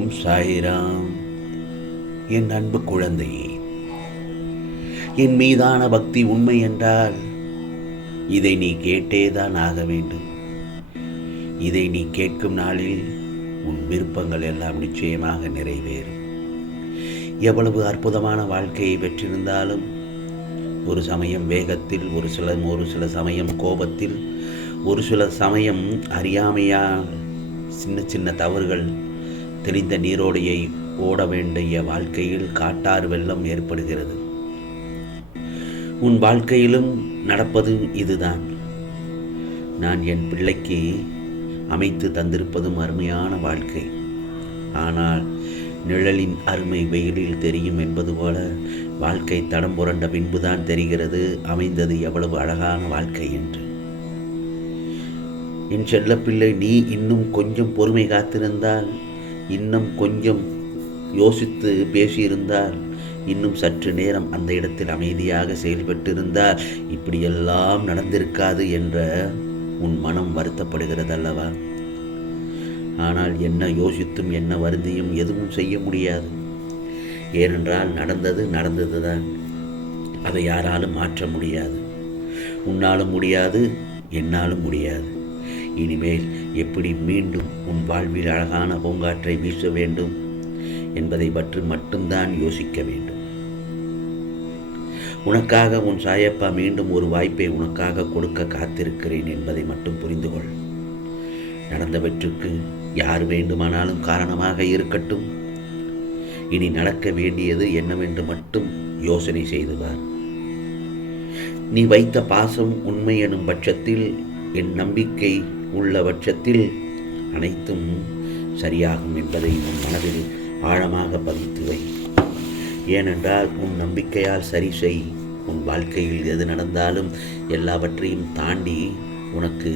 ஓம் சாய்ராம். என் அன்பு குழந்தையே, என் மீதான பக்தி உண்மை என்றால் இதை நீ கேட்டேதான் ஆக வேண்டும். இதை நீ கேட்கும் நாளில் உன் விருப்பங்கள் எல்லாம் நிச்சயமாக நிறைவேறும். எவ்வளவு அற்புதமான வாழ்க்கையை பெற்றிருந்தாலும் ஒரு சமயம் வேகத்தில், ஒரு சில சமயம் கோபத்தில், ஒரு சில சமயம் அறியாமையால் சின்ன சின்ன தவறுகள் தெளிந்த நீரோடையை ஓட வேண்டிய வாழ்க்கையில் காட்டாறு வெள்ளம் ஏற்படுகிறது. உன் வாழ்க்கையிலும் நடப்பது இதுதான். நான் என் பிள்ளைக்கு அமைத்து தந்திருப்பதும் அருமையான வாழ்க்கை. ஆனால் நிழலின் அருமை வெயிலில் தெரியும் என்பது போல வாழ்க்கை தடம் புரண்ட பின்புதான் தெரிகிறது அமைந்தது எவ்வளவு அழகான வாழ்க்கை என்று. என் செல்லப்பிள்ளை, நீ இன்னும் கொஞ்சம் பொறுமை காத்திருந்தால், இன்னும் கொஞ்சம் யோசித்து பேசியிருந்தால், இன்னும் சற்று நேரம் அந்த இடத்தில் அமைதியாக செயல்பட்டிருந்தால் இப்படியெல்லாம் நடந்திருக்காது என்ற உன் மனம் வருத்தப்படுகிறது அல்லவா? ஆனால் என்ன யோசித்தும் என்ன வருந்தியும் எதுவும் செய்ய முடியாது. ஏனென்றால் நடந்ததுதான். அதை யாராலும் மாற்ற முடியாது. உன்னாலும் முடியாது, என்னாலும் முடியாது. இனிமேல் எப்படி மீண்டும் உன் வாழ்வில் அழகான பூங்காற்றை வீச வேண்டும் என்பதை பற்றி மட்டும்தான் யோசிக்க வேண்டும். உனக்காக உன் சாயப்பா மீண்டும் ஒரு வாய்ப்பை உனக்காக கொடுக்க காத்திருக்கிறேன் என்பதை மட்டும் புரிந்து கொள். நடந்தவற்றுக்கு யார் வேண்டுமானாலும் காரணமாக இருக்கட்டும். இனி நடக்க வேண்டியது என்னவென்று மட்டும் யோசனை செய்து பார். நீ வைத்த பாசம் உண்மை எனும் பட்சத்தில், என் நம்பிக்கை உள்ள பட்சத்தில் அனைத்தும் சரியாகும் என்பதை உன் மனதில் ஆழமாக பதித்து வை. ஏனென்றால் உன் நம்பிக்கையால் சரி செய். உன் வாழ்க்கையில் எது நடந்தாலும் எல்லாவற்றையும் தாண்டி உனக்கு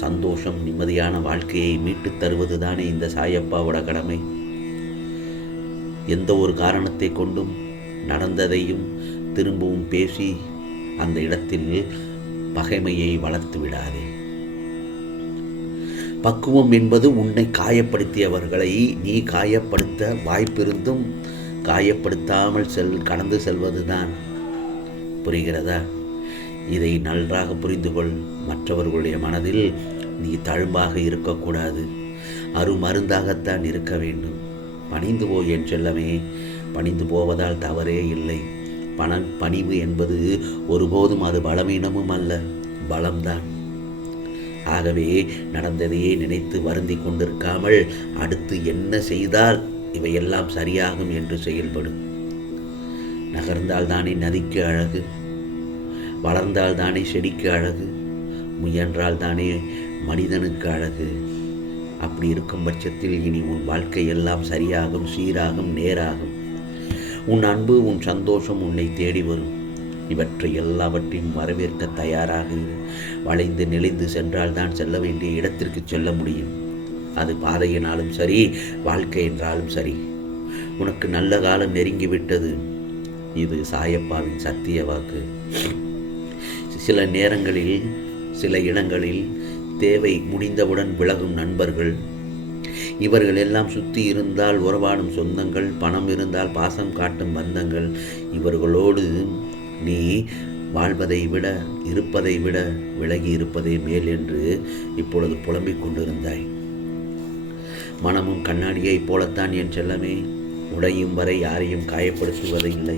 சந்தோஷம், நிம்மதியான வாழ்க்கையை மீட்டுத் தருவது தானே இந்த சாயப்பாவோட கடமை. எந்த ஒரு காரணத்தை கொண்டும் நடந்ததையும் திரும்பவும் பேசி அந்த இடத்தில் பகைமையை வளர்த்து விடாதே. பக்குவம் என்பது உன்னை காயப்படுத்தியவர்களை நீ காயப்படுத்த வாய்ப்பிருந்தும் காயப்படுத்தாமல் கடந்து செல்வதுதான். புரிகிறதா? இதை நன்றாக புரிந்து கொள். மற்றவர்களுடைய மனதில் நீ தழும்பாக இருக்கக்கூடாது. அருமருந்தாகத்தான் இருக்க வேண்டும். பணிந்து போ என் செல்லமே. பணிந்து போவதால் தவறே இல்லை. பணிவு என்பது ஒருபோதும் அது பலவீனமும் அல்ல, பலம்தான். ஆகவே நடந்ததையே நினைத்து வருந்தி கொண்டிருக்காமல் அடுத்து என்ன செய்தால் இவையெல்லாம் சரியாகும் என்று செயல்படும். நகர்ந்தால் தானே நதிக்கு அழகு, வளர்ந்தால் தானே செடிக்கு அழகு, முயன்றால் தானே மனிதனுக்கு அழகு. அப்படி இருக்கும் பட்சத்தில் இனி உன் வாழ்க்கை எல்லாம் சரியாகும், சீராகும், நேராகும். உன் அன்பு, உன் சந்தோஷம் உன்னை தேடி வரும். இவற்றை எல்லாவற்றையும் வரவேற்க தயாராக இரு. வளைந்து நெளிந்து சென்றால்தான் செல்ல வேண்டிய இடத்திற்கு செல்ல முடியும். அது பாதையினாலும் சரி, வாழ்க்கை என்றாலும் சரி. உனக்கு நல்ல காலம் நெருங்கிவிட்டது. இது சாயப்பாவின் சத்திய வாக்கு. சில நேரங்களில், சில இடங்களில் தேவை முடிந்தவுடன் விலகும் நண்பர்கள், இவர்கள் எல்லாம் சுற்றி இருந்தால் உறவாடும் சொந்தங்கள், பணம் இருந்தால் பாசம் காட்டும் பந்தங்கள், இவர்களோடு நீ வாழ்வதை விட இருப்பதை விட விலகி இருப்பதே மேல் என்று இப்பொழுது புலம்பிக் கொண்டிருந்தாய். மனமும் கண்ணாடியைப் போலத்தான் என் செல்லமே. உடையும் வரை யாரையும் காயப்படுத்துவதில்லை.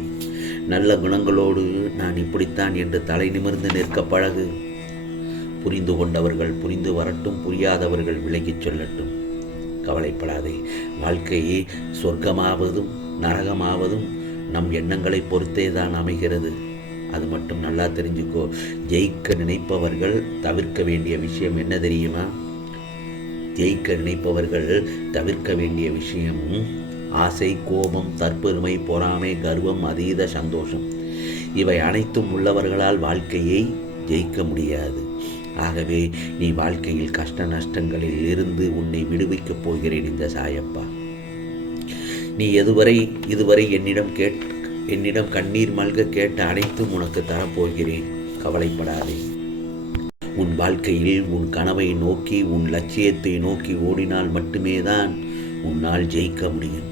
நல்ல குணங்களோடு நான் இப்படித்தான் என்று தலை நிமிர்ந்து நிற்க பழகு. புரிந்து கொண்டவர்கள் புரிந்து வரட்டும், புரியாதவர்கள் விலகிச் சொல்லட்டும். கவலைப்படாதே. வாழ்க்கையை சொர்க்கமாவதும் நரகமாவதும் நம் எண்ணங்களை பொறுத்தே தான் அமைகிறது. அது மட்டும் நல்லா தெரிஞ்சுக்கோ. ஜெயிக்க நினைப்பவர்கள் தவிர்க்க வேண்டிய விஷயம் என்ன தெரியுமா? ஜெயிக்க நினைப்பவர்கள் தவிர்க்க வேண்டிய விஷயம் ஆசை, கோபம், தற்பெருமை, பொறாமை, கர்வம், அதீத சந்தோஷம். இவை அனைத்தும் உள்ளவர்களால் வாழ்க்கையை ஜெயிக்க முடியாது. ஆகவே நீ வாழ்க்கையில் கஷ்ட நஷ்டங்களில் இருந்து உன்னை விடுவிக்கப் போகிறேன் இந்த சாயப்பா. நீ இதுவரை என்னிடம் கண்ணீர் மல்க கேட்ட அனைத்தும் உனக்கு தரப்போகிறேன். கவலைப்படாதே. உன் வாழ்க்கையில் உன் கனவை நோக்கி, உன் லட்சியத்தை நோக்கி ஓடினால் மட்டுமே தான் உன்னால் ஜெயிக்க முடியும்.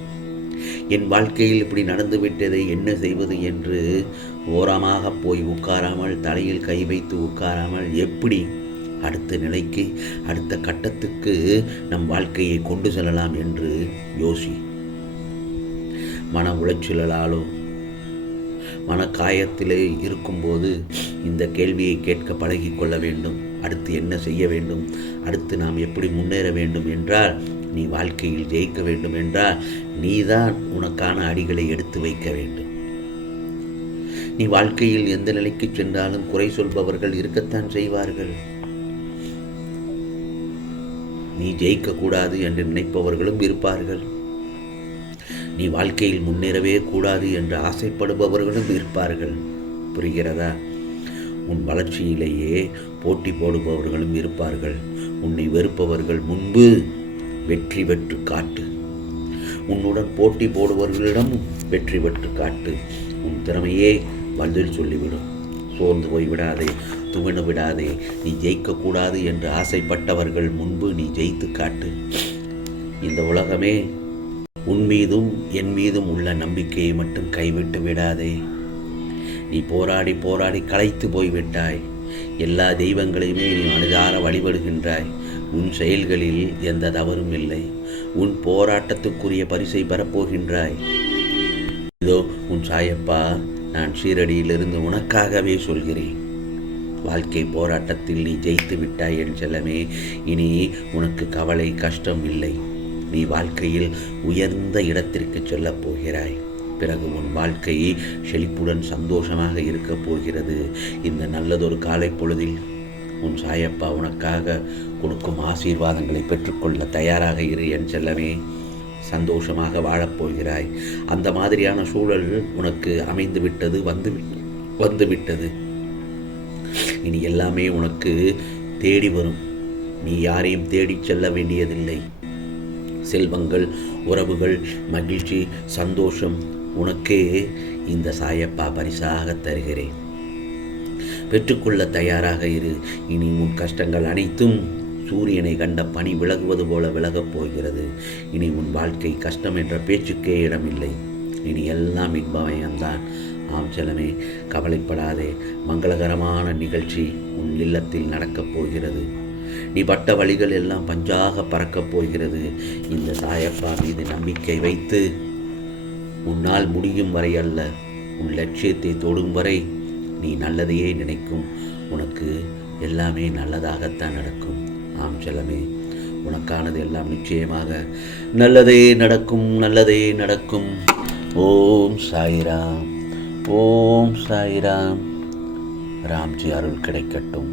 என் வாழ்க்கையில் இப்படி நடந்துவிட்டதை என்ன செய்வது என்று ஓரமாக போய் உட்காராமல், தலையில் கை வைத்து உட்காராமல், எப்படி அடுத்த நிலைக்கு, அடுத்த கட்டத்துக்கு நம் வாழ்க்கையை கொண்டு செல்லலாம் என்று யோசி. மன உளைச்சலாலோ மனக்காயத்திலே இருக்கும்போது இந்த கேள்வியை கேட்க பழகி கொள்ள வேண்டும். அடுத்து என்ன செய்ய வேண்டும், அடுத்து நாம் எப்படி முன்னேற வேண்டும் என்றால், நீ வாழ்க்கையில் ஜெயிக்க வேண்டும் என்றால் நீதான் உனக்கான அடிகளை எடுத்து வைக்க வேண்டும். நீ வாழ்க்கையில் எந்த நிலைக்கு சென்றாலும் குறை சொல்பவர்கள் இருக்கத்தான் செய்வார்கள். நீ ஜெயிக்கக்கூடாது என்று நினைப்பவர்களும் இருப்பார்கள். நீ வாழ்க்கையில் முன்னேறவே கூடாது என்று ஆசைப்படுபவர்களும் இருப்பார்கள். புரிகிறதா? உன் வளர்ச்சியிலேயே போட்டி போடுபவர்களும் இருப்பார்கள். உன்னை வெறுப்பவர்கள் முன்பு வெற்றி பெற்று காட்டு. உன்னுடன் போட்டி போடுபவர்களிடம் வெற்றி பெற்று காட்டு. உன் திறமையே பதில் சொல்லிவிடும். சோர்ந்து போய் விடாதே, துவண்டு விடாதே. நீ ஜெயிக்கக்கூடாது என்று ஆசைப்பட்டவர்கள் முன்பு நீ ஜெயித்து காட்டு. இந்த உலகமே உன் மீதும் என் மீதும் உள்ள நம்பிக்கையை மட்டும் கைவிட்டு விடாதே. நீ போராடி போராடி களைத்து போய்விட்டாய். எல்லா தெய்வங்களையுமே நீ மனதார வழிபடுகின்றாய். உன் செயல்களில் எந்த தவறும் இல்லை. உன் போராட்டத்துக்குரிய பரிசை பெறப்போகின்றாய். இதோ உன் சாயப்பா நான் ஷீரடியிலிருந்து உனக்காகவே சொல்கிறேன். வாழ்க்கை போராட்டத்தில் நீ ஜெயித்து விட்டாய் என் செல்லமே. இனி உனக்கு கவலை, கஷ்டம் இல்லை. நீ வாழ்க்கையில் உயர்ந்த இடத்திற்கு செல்லப் போகிறாய். பிறகு உன் வாழ்க்கை செழிப்புடன் சந்தோஷமாக இருக்கப் போகிறது. இந்த நல்லதொரு காலை பொழுதில் உன் சாயப்பா உனக்காக கொடுக்கும் ஆசீர்வாதங்களை பெற்றுக்கொள்ள தயாராக இரு என் செல்லமே. சந்தோஷமாக வாழப்போகிறாய். அந்த மாதிரியான சூழல் உனக்கு அமைந்து விட்டது, வந்துவிட்டது. இனி எல்லாமே உனக்கு தேடி வரும். நீ யாரையும் தேடிச் செல்ல வேண்டியதில்லை. செல்வங்கள், உறவுகள், மகிழ்ச்சி, சந்தோஷம் உனக்கே இந்த சாயப்பா பரிசாக தருகிறேன். பெற்றுக்கொள்ள தயாராக இரு. இனி உன் கஷ்டங்கள் அனைத்தும் சூரியனை கண்ட பனி விலகுவது போல விலகப் போகிறது. இனி உன் வாழ்க்கை கஷ்டம் என்ற பேச்சுக்கே இடமில்லை. இனி எல்லாம் இன்பமயம்தான். ஆம் செல்லமே, கவலைப்படாதே. மங்களகரமான நிகழ்ச்சி உன் இல்லத்தில் நடக்கப் போகிறது. நீ பட்ட வழிகள் எல்லாம் பஞ்சாக பறக்கப் போகிறது. இந்த சாயப்பா மீது நம்பிக்கை வைத்து உன்னால் முடியும் வரை அல்ல, உன் லட்சியத்தை தொடும் வரை நீ நல்லதையே நினைக்கும். உனக்கு எல்லாமே நல்லதாகத்தான் நடக்கும். ஆம் செல்லமே, உனக்கானது எல்லாம் நிச்சயமாக நல்லதே நடக்கும், நல்லதே நடக்கும். ஓம் சாய்ராம், ஓம் சாய்ராம். ராம்ஜி அருள் கிடைக்கட்டும்.